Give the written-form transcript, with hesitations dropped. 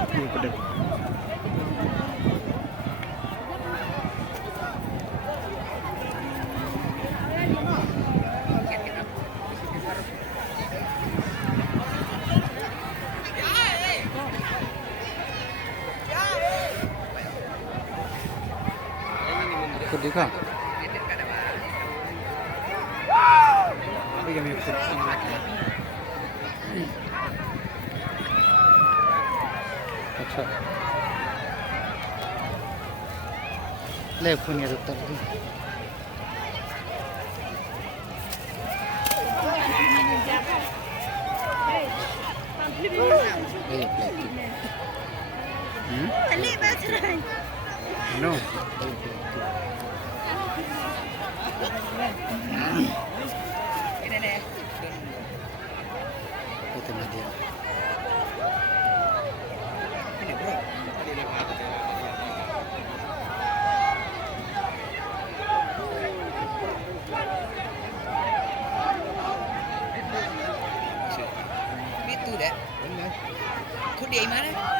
इकडे खुर्ची का ठीक आहे मी खुर्ची अच्छा ले फोन येत होता no itu dia Itu dah. Kau dia mana?